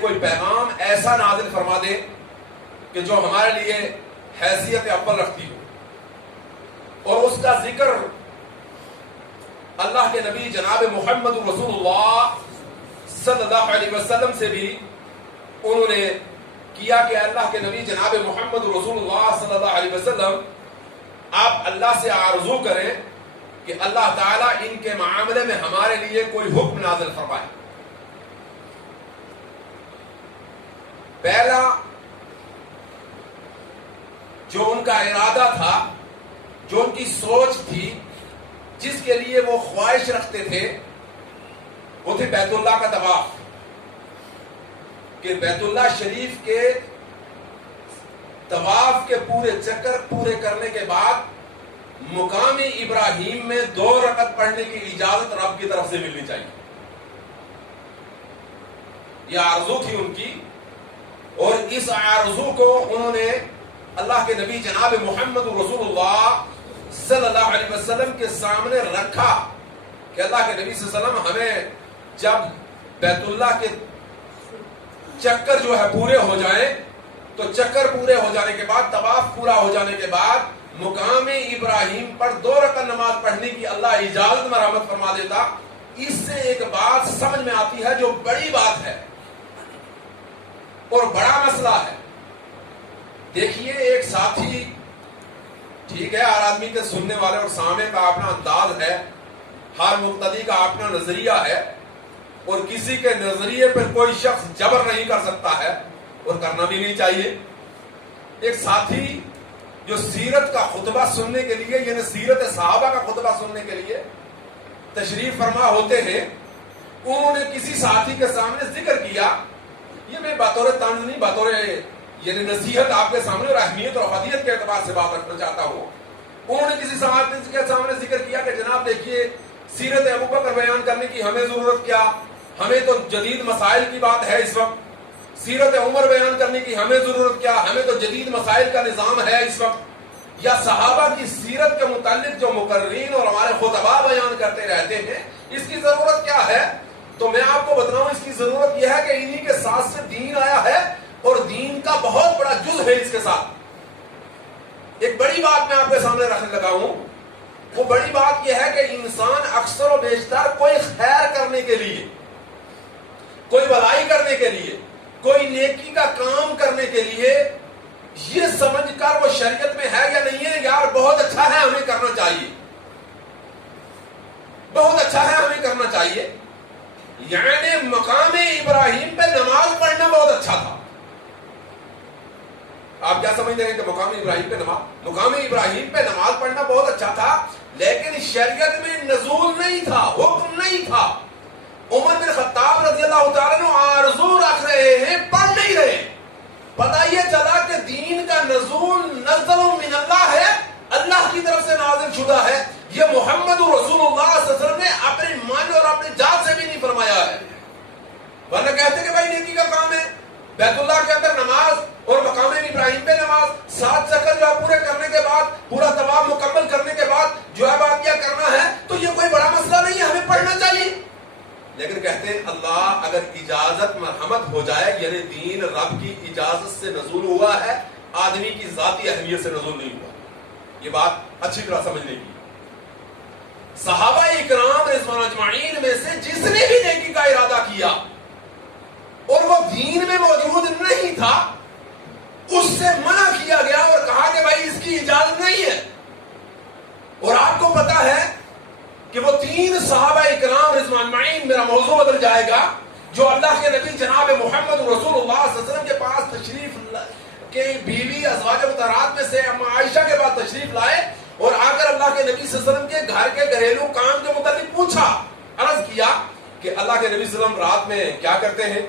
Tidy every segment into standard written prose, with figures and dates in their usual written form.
کوئی پیغام ایسا نازل فرما دے کہ جو ہمارے لیے حیثیت اول رکھتی ہو، اور اس کا ذکر اللہ کے نبی جناب محمد رسول اللہ صلی اللہ علیہ وسلم سے بھی انہوں نے کیا کہ اللہ کے نبی جناب محمد رسول اللہ صلی اللہ علیہ وسلم آپ اللہ سے آرزو کریں کہ اللہ تعالیٰ ان کے معاملے میں ہمارے لیے کوئی حکم نازل فرمائے۔ پہلا جو ان کا ارادہ تھا، جو ان کی سوچ تھی، جس کے لیے وہ خواہش رکھتے تھے، وہ تھے بیت اللہ کا طواف، کہ بیت اللہ شریف کے طواف کے پورے چکر پورے کرنے کے بعد مقام ابراہیم میں 2 رکعت پڑھنے کی اجازت رب کی طرف سے ملنی چاہیے۔ یہ آرزو تھی ان کی، اور اس آرزو کو انہوں نے اللہ کے نبی جناب محمد رسول اللہ صلی اللہ علیہ وسلم کے سامنے رکھا کہ اللہ کے نبی صلی اللہ علیہ وسلم ہمیں جب بیت اللہ کے چکر جو ہے پورے ہو جائیں، تو چکر پورے ہو جانے کے بعد، طواف پورا ہو جانے کے بعد مقام ابراہیم پر 2 رکعت نماز پڑھنے کی اللہ اجازت مرحمت فرما دیتا۔ اس سے ایک بات سمجھ میں آتی ہے جو بڑی بات ہے اور بڑا مسئلہ ہے۔ دیکھیے، ایک ساتھی، ٹھیک ہے، ہر آدمی کے سننے والے اور سامنے کا اپنا انداز ہے، ہر مقتدی کا اپنا نظریہ ہے، اور کسی کے نظریے پر کوئی شخص جبر نہیں کر سکتا ہے، اور کرنا بھی نہیں چاہیے۔ ایک ساتھی جو سیرت کا خطبہ سننے کے لیے، یعنی سیرت صحابہ کا خطبہ سننے کے لیے تشریف فرما ہوتے ہیں، انہوں نے کسی ساتھی کے سامنے ذکر کیا، یہ میں بطور طنز نہیں، بطور یعنی نصیحت آپ کے سامنے اور اہمیت اور افادیت کے اعتبار سے بات رکھنا چاہتا ہوں۔ انہوں نے کسی ساتھی کے سامنے ذکر کیا کہ جناب دیکھیے، سیرت ابوبکر بیان کرنے کی ہمیں ضرورت کیا، ہمیں تو جدید مسائل کی بات ہے اس وقت۔ سیرت عمر بیان کرنے کی ہمیں ضرورت کیا، ہمیں تو جدید مسائل کا نظام ہے اس وقت۔ یا صحابہ کی سیرت کے متعلق جو مقررین اور ہمارے خطباء بیان کرتے رہتے ہیں، اس کی ضرورت کیا ہے؟ تو میں آپ کو بتاؤں، اس کی ضرورت یہ ہے کہ انہی کے ساتھ سے دین آیا ہے، اور دین کا بہت بڑا جز ہے اس کے ساتھ۔ ایک بڑی بات میں آپ کے سامنے رکھنے لگا ہوں، وہ بڑی بات یہ ہے کہ انسان اکثر و بیشتر کوئی خیر کرنے کے لیے، کوئی بھلائی کرنے کے لیے، کوئی نیکی کا کام کرنے کے لیے یہ سمجھ کر وہ شریعت میں ہے یا نہیں ہے، یار بہت اچھا ہے ہمیں کرنا چاہیے، بہت اچھا ہے ہمیں کرنا چاہیے، یعنی مقام ابراہیم پہ نماز پڑھنا بہت اچھا تھا۔ آپ کیا سمجھتے ہیں کہ مقام ابراہیم پہ نماز پڑھنا بہت اچھا تھا، لیکن شریعت میں نزول نہیں تھا، حکم نہیں تھا۔ عمر بن خطاب رضی اللہ تعالیٰ عنہ آرزو رکھ رہے ہیں، پڑھ نہیں رہے۔ پتہ یہ چلا کہ دین کا نزول نزل من اللہ ہے، اللہ کی طرف سے نازل شدہ ہے، یہ محمد رسول اللہ صلی اللہ علیہ وسلم نے اپنے من اور اپنے جان سے بھی نہیں فرمایا ہے۔ ورنہ کہتے کہ بھائی نیکی کا کام ہے، بیت اللہ کے اندر نماز اور مقام ابراہیم پہ نماز، 7 چکر جو پورے کرنے کے بعد، پورا طواف مکمل کرنے کے بعد جو ہے بات کیا کرنا ہے، تو یہ کوئی بڑا مسئلہ نہیں ہے، ہمیں پڑھنا چاہیے۔ لیکن کہتے ہیں اللہ اگر اجازت مرحمت ہو جائے، یعنی دین رب کی اجازت سے نزول ہوا ہے، آدمی کی ذاتی اہمیت سے نزول نہیں ہوا۔ یہ بات اچھی طرح سمجھنے کی۔ صحابہ اکرام رضوان اجمعین میں سے جس نے بھی نیکی کا ارادہ کیا اور وہ دین میں موجود نہیں تھا، اس سے منع کیا گیا اور کہا کہ بھائی اس کی اجازت نہیں ہے۔ اور آپ کو پتا ہے کہ وہ 3 صحابہ اکرام رضوان اجمعین، میرا موضوع بدل جائے گا، جو اللہ کے نبی جناب محمد رسول اللہ صلی اللہ علیہ وسلم کے پاس تشریف کے بیوی ازواج مطہرات میں سے اما عائشہ کے بعد تشریف لائے اور آ کر اللہ کے نبی صلی اللہ علیہ وسلم کے گھر کے گھریلو کام کے متعلق پوچھا، عرض کیا کہ اللہ کے نبی صلی اللہ علیہ وسلم رات میں کیا کرتے ہیں؟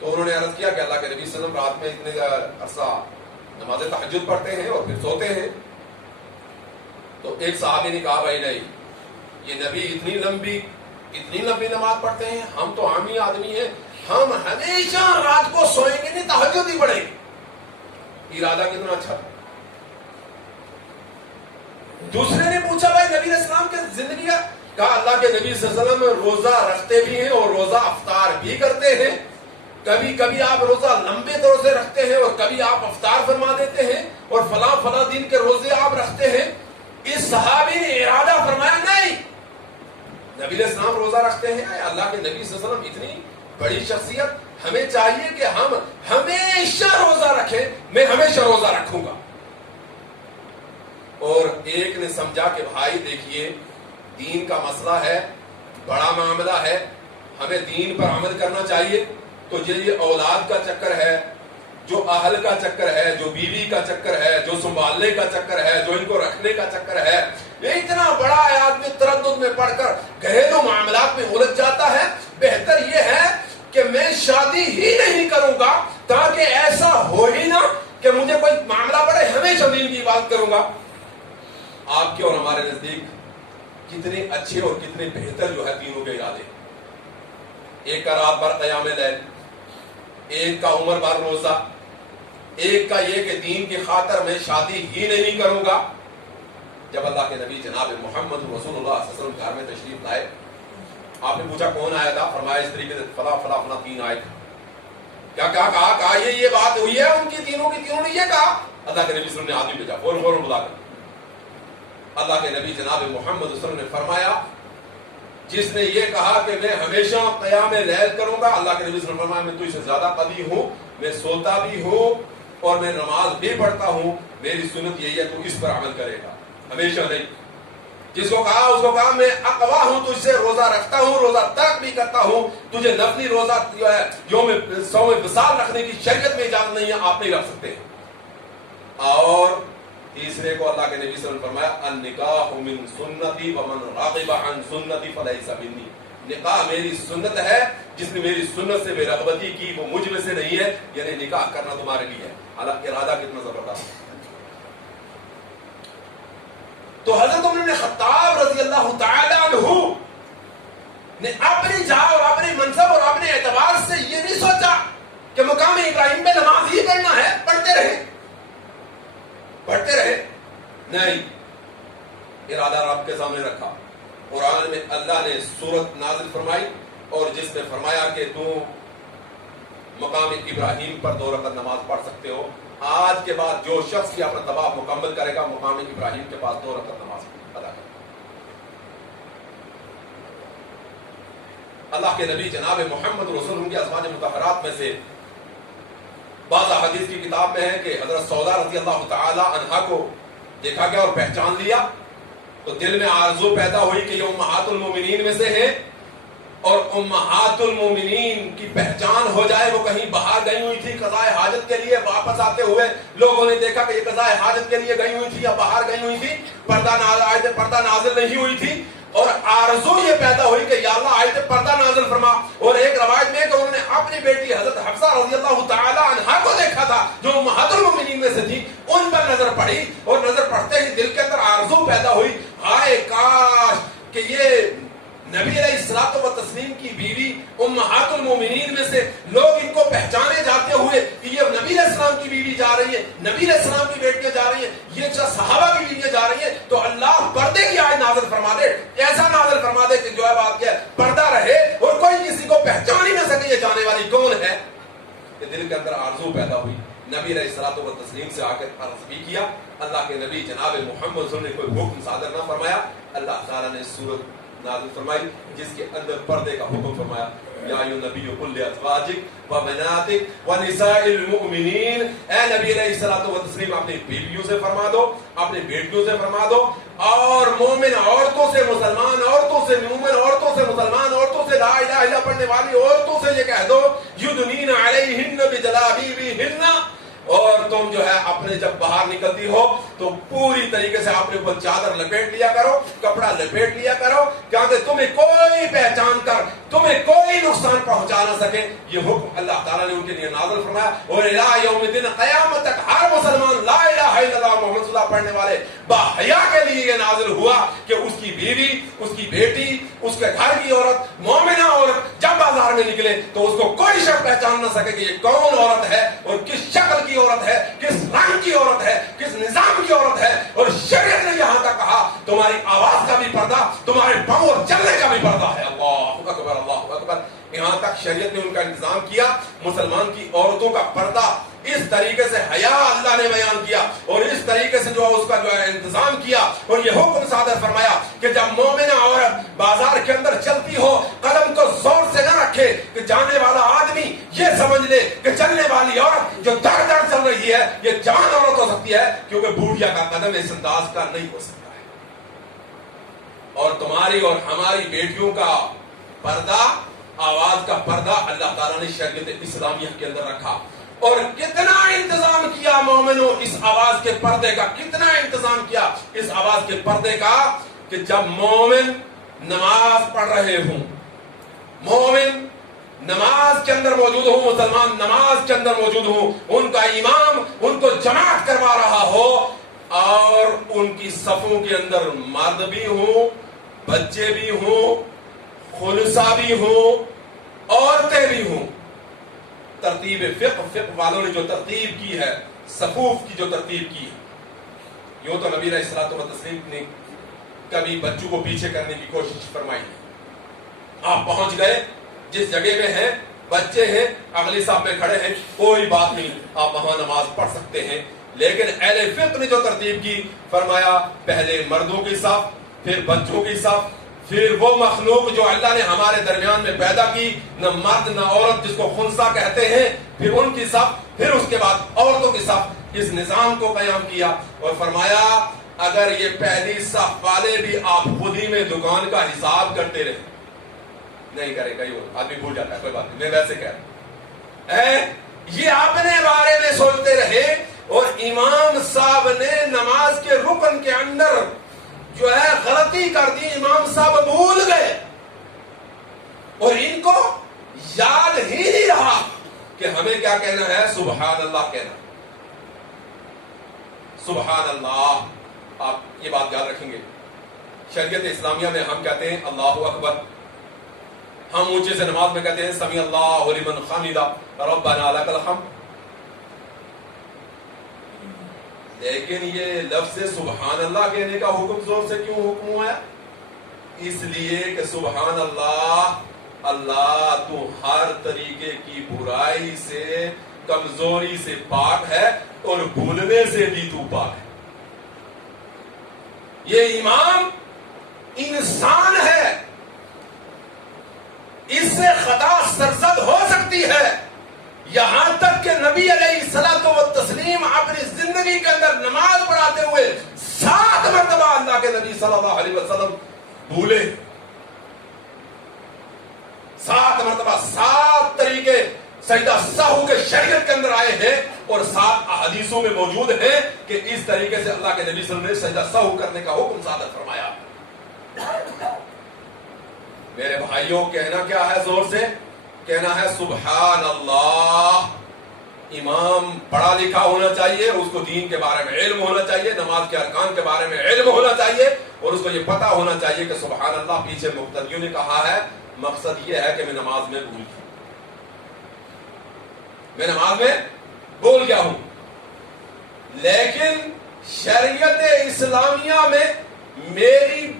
تو انہوں نے عرض کیا کہ اللہ کے نبی صلی اللہ علیہ وسلم رات میں اتنے عرصہ نماز تہجد پڑھتے ہیں اور پھر سوتے ہیں۔ تو ایک صحابی نے کہا بھائی نہیں، یہ نبی اتنی لمبی نماز پڑھتے ہیں، ہم تو عامی آدمی ہیں، ہم ہمیشہ رات کو سوئیں گے نہیں، تہجد ہی پڑھیں گے۔ ارادہ کتنا اچھا۔ دوسرے نے پوچھا بھائی نبی علیہ السلام کی زندگی ہے؟ کہا اللہ کے نبی صلی اللہ علیہ وسلم روزہ رکھتے بھی ہیں اور روزہ افطار بھی کرتے ہیں۔ کبھی کبھی آپ روزہ لمبے طور سے رکھتے ہیں اور کبھی آپ افطار فرما دیتے ہیں اور فلاں فلاں دن کے روزے آپ رکھتے ہیں. اس صحابی نے ارادہ فرمایا نہیں, نبی علیہ السلام روزہ رکھتے ہیں, اللہ کے نبی صلی اللہ علیہ وسلم اتنی بڑی شخصیت, ہمیں چاہیے کہ ہم ہمیشہ روزہ رکھیں, میں ہمیشہ روزہ رکھوں گا. اور ایک نے سمجھا کہ بھائی دیکھیے دین کا مسئلہ ہے, بڑا معاملہ ہے, ہمیں دین پر عمل کرنا چاہیے, تو یہ اولاد کا چکر ہے, جو اہل کا چکر ہے, جو بیوی کا چکر ہے, جو سنبھالنے کا چکر ہے, جو ان کو رکھنے کا چکر ہے, یہ اتنا بڑا آدمی تردد میں پڑھ کر گھریلو معاملات میں الجھ جاتا ہے. بہتر یہ ہے کہ میں شادی ہی نہیں کروں گا تاکہ ایسا ہو ہی نہ کہ مجھے کوئی معاملہ پڑے, ہمیشہ دین کی بات کروں گا. آپ کے اور ہمارے نزدیک کتنے اچھے اور کتنے بہتر جو ہے تینوں کے ارادے. ایک کا رات بھر قیام لیل, ایک کا عمر بھر روزہ, ایک کا یہ کہ دین کی خاطر میں شادی ہی نہیں کروں گا. جب اللہ کے نبی جناب محمد رسول اللہ صلی اللہ علیہ وسلم گھر میں تشریف لائے, آپ نے پوچھا کون آیا تھا, فرمایا اس طریقے سے فلاں فلاں فلاں 3 آئے تھے. کیا کہا یہ بات ہوئی ہے ان کی تینوں نے یہ کہا. اللہ کے نبی صلی اللہ علیہ وسلم نے آدمی بھیجا فوراً بلا کر. اللہ کے نبی جناب محمد صلی اللہ علیہ وسلم نے فرمایا جس نے یہ کہا کہ میں ہمیشہ قیام لیل کروں گا, اللہ کے نبی صلی اللہ علیہ وسلم نے فرمایا میں تجھ سے زیادہ قوی ہوں, میں سوتا بھی ہوں اور میں نماز بھی پڑھتا ہوں, میری سنت یہی ہے تو اس پر عمل کرے گا, ہمیشہ نہیں. جس کو کہا اس کو کہا میں اقوا ہوں, تجھ سے روزہ رکھتا ہوں, روزہ ترک بھی کرتا ہوں, تجھے نفلی روزہ جو ہے یوم صوم وصال رکھنے کی شریعت میں اجازت نہیں ہے, آپ نہیں رکھ سکتے. اور تیسرے کو اللہ کے نبی صلی اللہ علیہ وسلم نے فرمایا النکاح من سنتی ومن راغب عن سنتی فلیس منی, نکاح میری سنت ہے, جس نے میری سنت سے بے رغبتی کی وہ مجھ میں سے نہیں ہے. یعنی نکاح کرنا تمہارے لیے ہے. حالانکہ ارادہ کتنا زبردست. تو حضرت عمر بن خطاب رضی اللہ تعالی عنہ نے اپنی جہاں اور اپنے منصب اور اپنے اعتبار سے یہ نہیں سوچا کہ مقام ابراہیم پہ نماز ہی پڑھنا ہے, پڑھتے رہے. نہیں, ارادہ رب کے سامنے رکھا. قرآن میں اللہ نے سورت نازل فرمائی اور جس نے فرمایا کہ تم مقام ابراہیم پر 2 رکعت نماز پڑھ سکتے ہو. آج کے بعد جو شخص بھی اپنا طواف مکمل کرے گا مقام ابراہیم کے پاس 2 رکعت نماز ادا کرے. اللہ کے نبی جناب محمد رسول اللہ کی ازواج مطہرات میں سے بعض حدیث کی کتاب میں ہے کہ حضرت سودا رضی اللہ تعالی عنہا کو دیکھا گیا اور پہچان لیا تو دل میں آرزو پیدا ہوئی کہ یہ امہات المومنین میں سے ہیں, اور امہات المومنین کی پہچان ہو جائے. وہ کہیں باہر گئی ہوئی تھی قضاء حاجت کے لیے, واپس آتے ہوئے لوگوں نے دیکھا کہ یہ قضاء حاجت کے لیے گئی ہوئی تھی یا باہر گئی ہوئی تھی, پردہ نازل نہیں ہوئی تھی, اور آرزو یہ پیدا ہوئی کہ یا اللہ آیت پردہ نازل فرما. اور ایک روایت میں کہ انہوں نے اپنی بیٹی حضرت حفصہ رضی اللہ تعالی عنہا کو دیکھا تھا جو امہات المومنین میں سے تھی, ان پر نظر پڑی اور نظر پڑتے ہی دل کے اندر آرزو پیدا ہوئی, ہائے کاش کہ یہ نبی علیہ الصلوۃ والتسلیم کی بیوی امہات المومنین میں سے لوگ ان کو پہچانے جاتے ہوئے کہ یہ نبی علیہ السلام کی بیوی جا رہی ہے, نبی علیہ السلام کی بیٹیاں جا رہی ہیں, یہ صحابہ کی بیویاں جا رہی ہیں, تو اللہ پردے کی آیت نازل فرما دے, ایسا نازل فرما دے کہ جو ہے بات کیا ہے پردہ رہے اور کوئی کسی کو پہچان ہی نہ سکے یہ جانے والی کون ہے. کہ دل کے اندر آرزو پیدا ہوئی, نبی علیہ الصلوۃ والتسلیم سے آ کر عرض بھی کیا. اللہ کے نبی جناب محمد صلی اللہ علیہ وسلم نے کوئی حکم صادر نہ فرمایا. اللہ تعالیٰ نے سورت نازل فرمائی جس کے اندر پردے کا حکم فرمایا, یا ایھا النبی قل لازواجک وبناتک ونساء المؤمنین, اے نبی علیہ الصلوۃ والتسلیم اپنی بیویوں سے فرما دو, اپنی بیٹیوں سے فرما دو, اور مومن عورتوں سے, مسلمان عورتوں سے, مومن عورتوں سے, مسلمان عورتوں سے, لا الہ الا اللہ پڑھنے والی عورتوں سے یہ کہہ دو یدنین علیہن بجلابیبہن, اور تم جو ہے اپنے جب باہر نکلتی ہو تو پوری طریقے سے اپنے اوپر چادر لپیٹ لیا کرو, کپڑا لپیٹ لیا کرو, کیونکہ تمہیں کوئی پہچان کر تمہیں کوئی نقصان پہنچا نہ سکے. یہ حکم اللہ تعالیٰ نے ان کے لیے نازل فرمایا. اور الى یوم الدین قیامت تک ہر مسلمان لا الہ الا اللہ محمد صلی اللہ پڑھنے والے باحیا کے لیے یہ نازل ہوا کہ اس کی بیوی, اس کی بیٹی, اس کے گھر کی عورت, مومنہ عورت جب بازار میں نکلے تو اس کو کوئی شخص پہچان نہ سکے کہ یہ کون عورت ہے اور کس شکل کی عورت ہے, کس رنگ کی عورت ہے, کس نظام کی عورت ہے. اور شریعت نے یہاں تک کہا تمہاری آواز کا بھی پردہ, تمہارے پاؤں اور چلنے کا بھی پردہ ہے. اللہ اکبر, اللہ اکبر. یہاں تک شریعت نے ان کا انتظام کیا. مسلمان کی عورتوں کا پردہ اس طریقے سے حیا اللہ نے بیان کیا اور اس طریقے سے جو اس کا جو ہے انتظام کیا اور یہ حکم صادر فرمایا کہ جب مومنہ عورت بازار کے اندر چلتی ہو قدم کو زور سے نہ رکھے کہ جانے والا آدمی یہ سمجھ لے کہ چلنے والی عورت جو دڑ دڑ چل رہی ہے یہ جوان عورت ہو سکتی ہے, کیونکہ بوڑھیا کا قدم اس انداز کا نہیں ہو سکتا ہے. اور تمہاری اور ہماری بیٹیوں کا پردہ, آواز کا پردہ اللہ تعالیٰ نے شریعت اسلامیہ کے اندر رکھا. اور کتنا انتظام کیا مومنوں اس آواز کے پردے کا, کتنا انتظام کیا اس آواز کے پردے کا کہ جب مومن نماز پڑھ رہے ہوں, مومن نماز کے اندر موجود ہوں, مسلمان نماز کے اندر موجود ہوں, ان کا امام ان کو جماعت کروا رہا ہو اور ان کی صفوں کے اندر مرد بھی ہوں, بچے بھی ہوں, خنثیٰ بھی ہوں, عورتیں بھی ہوں. ترتیب فقہ والوں نے جو ترتیب کی ہے, صفوف کی جو ترتیب کی ہے, یوں تو نبی علیہ الصلوۃ والتسلیم نے کبھی بچوں کو پیچھے کرنے کی کوشش فرمائی. آپ پہنچ گئے جس جگہ میں ہیں, بچے ہیں, اگلی صف میں کھڑے ہیں, کوئی بات نہیں, آپ وہاں نماز پڑھ سکتے ہیں. لیکن اہل فقہ نے جو ترتیب کی, فرمایا پہلے مردوں کی صف, پھر بچوں کی صف, پھر وہ مخلوق جو اللہ نے ہمارے درمیان میں پیدا کی, نہ مرد نہ عورت جس کو خنثیٰ کہتے ہیں, پھر ان کی صف, پھر اس کے بعد عورتوں کی صف. اس نظام کو قیام کیا اور فرمایا اگر یہ پہلی صف والے بھی آپ خود ہی میں دکان کا حساب کرتے رہے, نہیں کرے گا, یہ آدمی بھول جاتا ہے, کوئی بات نہیں, میں ویسے کہہ رہا ہوں, یہ اپنے بارے میں سوچتے رہے. اور امام صاحب نے نماز کے رکن کے اندر جو ہے غلطی کر دی, امام صاحب بھول گئے اور ان کو یاد ہی نہیں رہا کہ ہمیں کیا کہنا ہے, سبحان اللہ کہنا. سبحان اللہ, آپ یہ بات یاد رکھیں گے. شریعت اسلامیہ میں ہم کہتے ہیں اللہ اکبر, ہم اونچے سے نماز میں کہتے ہیں سمی اللہ لمن حمدہ ربنا لک الحمد. لیکن یہ لفظ سبحان اللہ کہنے کا حکم زور سے کیوں حکم ہوا ہے؟ اس لیے کہ سبحان اللہ, اللہ تو ہر طریقے کی برائی سے, کمزوری سے پاک ہے اور بھولنے سے بھی تو پاک ہے. یہ امام انسان ہے, اس سے خطا سرزد ہو سکتی ہے. یہاں تک کہ نبی علیہ الصلوۃ والتسلیم اپنی زندگی کے اندر نماز پڑھاتے ہوئے 7 مرتبہ اللہ کے نبی صلی اللہ علیہ وسلم بھولے. 7 مرتبہ 7 طریقے سجدہ سہو کے شریعت کے اندر آئے ہیں اور 7 احادیثوں میں موجود ہیں کہ اس طریقے سے اللہ کے نبی صلی اللہ علیہ وسلم نے سجدہ سہو کرنے کا حکم صادر فرمایا. میرے بھائیوں, کہنا کیا ہے زور سے؟ کہنا ہے سبحان اللہ. امام پڑھا لکھا ہونا چاہیے, اس کو دین کے بارے میں علم ہونا چاہیے, نماز کے ارکان کے بارے میں علم ہونا چاہیے اور اس کو یہ پتہ ہونا چاہیے کہ سبحان اللہ پیچھے مقتدیوں نے کہا ہے, مقصد یہ ہے کہ میں نماز میں بھول گیا, میں نماز میں بھول گیا ہوں. لیکن شریعت اسلامیہ میں میری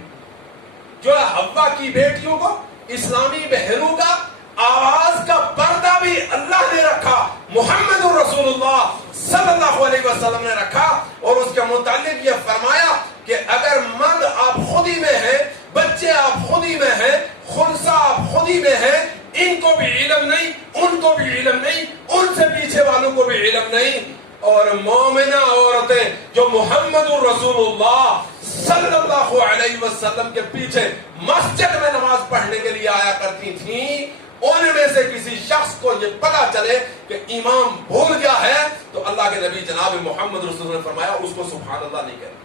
جو حوا کی بیٹیوں کو, اسلامی بہنوں کا آواز کا پردہ بھی اللہ نے رکھا, محمد رسول اللہ صلی اللہ علیہ وسلم نے رکھا. اور اس کے متعلق یہ فرمایا کہ اگر مرد آپ خود ہی میں ہیں, بچے آپ خود ہی میں ہیں, خنثیٰ آپ خود ہی میں ہیں, ان کو بھی علم نہیں, ان کو بھی علم نہیں, ان سے پیچھے والوں کو بھی علم نہیں, اور مومنہ عورتیں جو محمد الرسول اللہ صلی اللہ علیہ وسلم کے پیچھے مسجد میں نماز پڑھنے کے لیے آیا کرتی تھیں, ان میں سے کسی شخص کو یہ پتا چلے کہ امام بھول گیا ہے تو اللہ کے نبی جناب محمد رسول اللہ نے فرمایا اس کو سبحان اللہ نہیں کہنا,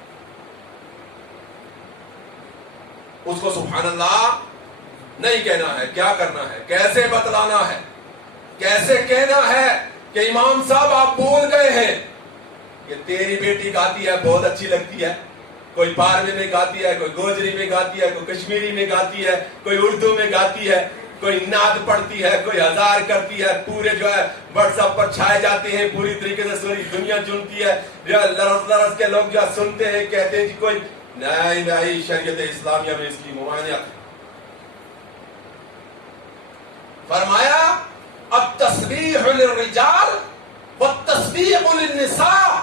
اس کو سبحان اللہ نہیں کہنا ہے. کیا کرنا ہے, کیسے بتلانا ہے, کیسے کہنا ہے کہ امام صاحب آپ بھول گئے ہیں کہ تیری بیٹی گاتی ہے, بہت اچھی لگتی ہے, کوئی پاروی میں گاتی ہے, کوئی گوجری میں گاتی ہے, کوئی کشمیری میں گاتی ہے, کوئی اردو میں گاتی ہے, کوئی نعت پڑھتی ہے, کوئی ہزار کرتی ہے, پورے جو ہے واٹس ایپ پر چھائے جاتے ہیں, پوری طریقے سے سوری دنیا چنتی ہے, جو لرز لرز کے لوگ جو سنتے ہیں کہتے ہیں کوئی نہیں, شریعت اسلامیہ میں اس کی ممانعت. فرمایا التسبیح للرجال والتسبیح للنساء.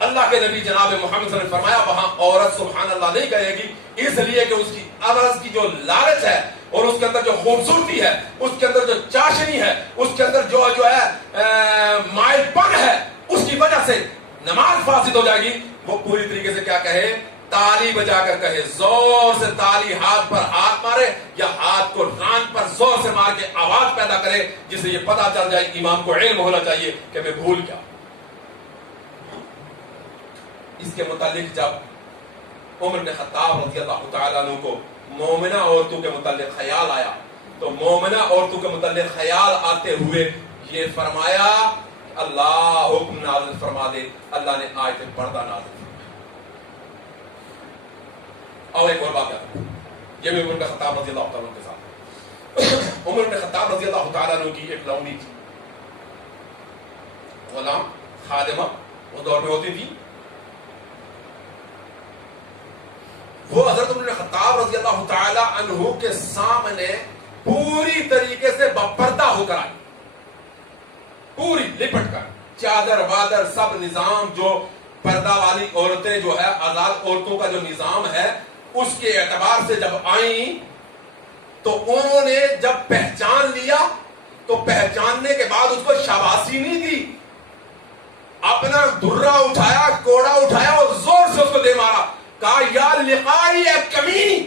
اللہ کے نبی جناب محمد صلی اللہ علیہ وسلم نے فرمایا وہاں عورت سبحان اللہ نہیں کہے گی، اس لیے کہ اس کی عوض کی جو لالچ ہے اور اس کے اندر جو خوبصورتی ہے، اس کے اندر جو چاشنی ہے، اس کے اندر جو ہے مائل پن ہے، اس کی وجہ سے نماز فاسد ہو جائے گی. وہ پوری طریقے سے کیا کہے؟ تالی بجا کر کہے، زور سے تالی ہاتھ پر ہاتھ مارے یا ہاتھ کو ران پر زور سے مار کے آواز پیدا کرے جس سے یہ پتا چل جائے. امام کو علم ہونا چاہیے کہ میں بھول کیا. اس کے متعلق جب عمر بن خطاب رضی اللہ تعالیٰ عنہ کو مومنہ عورتوں کے متعلق خیال آیا تو مومنہ عورتوں کے متعلق خیال آتے ہوئے یہ فرمایا اللہ حکم نازل فرما دے. اللہ نے آیت پردہ نازل فرمایا. اور ایک اور بات ہے، یہ بھی عمر بن خطاب رضی اللہ تعالیٰ عنہ کے ساتھ. عمر بن خطاب رضی اللہ تعالیٰ عنہ کی ایک لونی تھی، غلام خادمہ اس دور میں ہوتی تھی. وہ حضرت عمر بن خطاب رضی اللہ تعالی عنہ کے سامنے پوری طریقے سے بپردہ ہو کر آئی، پوری لپٹ کر، چادر وادر سب نظام جو پردہ والی عورتیں جو ہے آزاد عورتوں کا جو نظام ہے اس کے اعتبار سے جب آئیں تو انہوں نے جب پہچان لیا تو پہچاننے کے بعد اس کو شاباشی نہیں دی، اپنا درہ اٹھایا، کوڑا اٹھایا اور زور سے اس کو دے مارا. کہا یا لقائی اے کمینی،